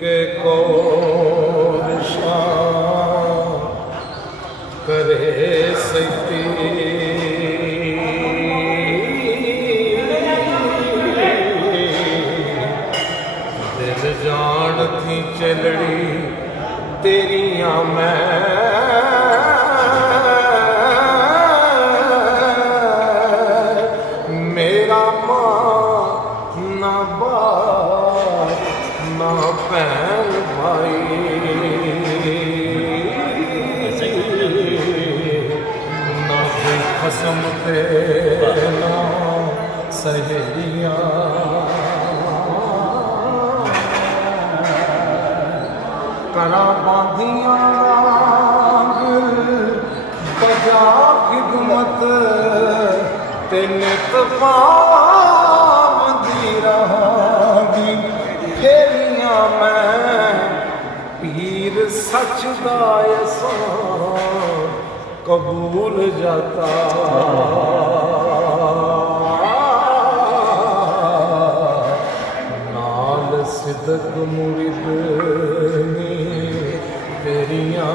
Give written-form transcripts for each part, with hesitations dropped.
के कौर शाह करे सती दिल जान थी चलड़ी तेरिया मैं मेरा मां ना बाप ना भैन भाई ना कोई खसम ते ना सहेलियां करा बांधियां बजा खिदमत ते नित पावंदी रहांगी फेरियां मैं पीर सच दा एहसान कबूल जाता नाल सिदक मुरिद तेरियां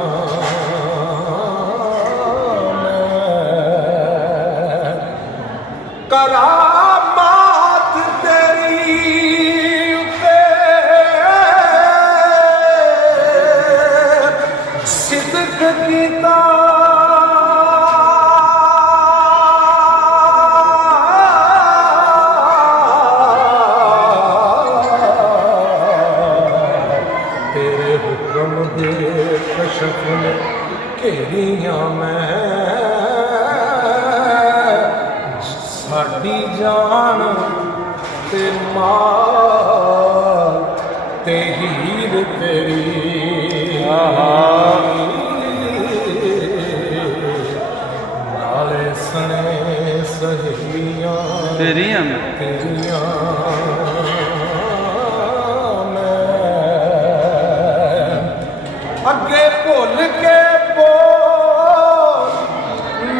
करामात तेरी उते सिदक कीता तेरे हुक्म दे कशफ ने घेरियां मैं साडी जान ते माल ते हीर तेरी नाले सने सहेलियां तेरियां अगे भुल के बोल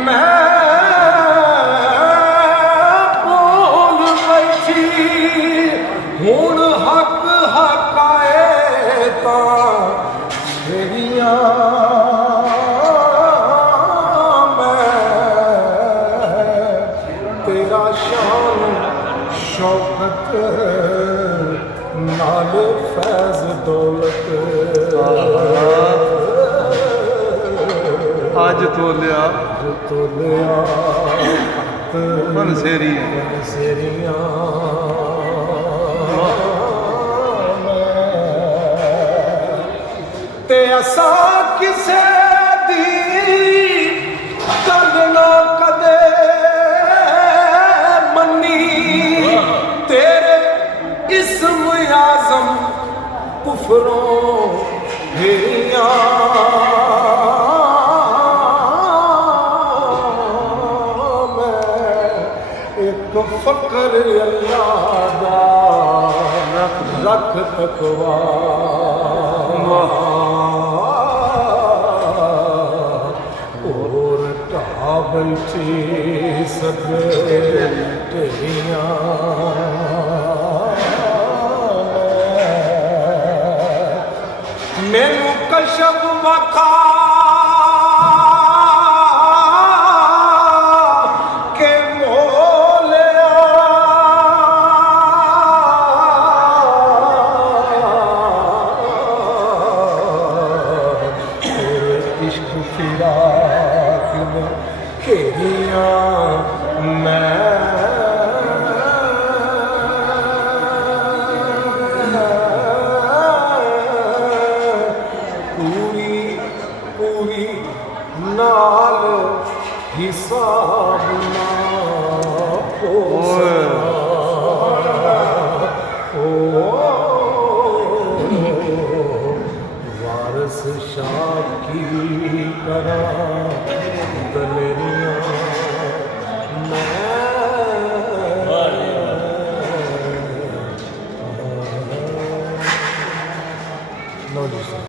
मैं बोल बैठी हुण हक हकाए तां छेड़ियां मैं तेरा शान शौकत नाल फैज दौलत आज तोलिया मन सेरियां ते असा किसे दी गल ना कदे मन्नी तेरे इस्म आज़म कुफरों हेरियां फकर अल्लाह दा रख तकवा और ढा बैठी सब तेरियां मैनू कशफ वखा नाल हिसाब ना वारस शाह की करा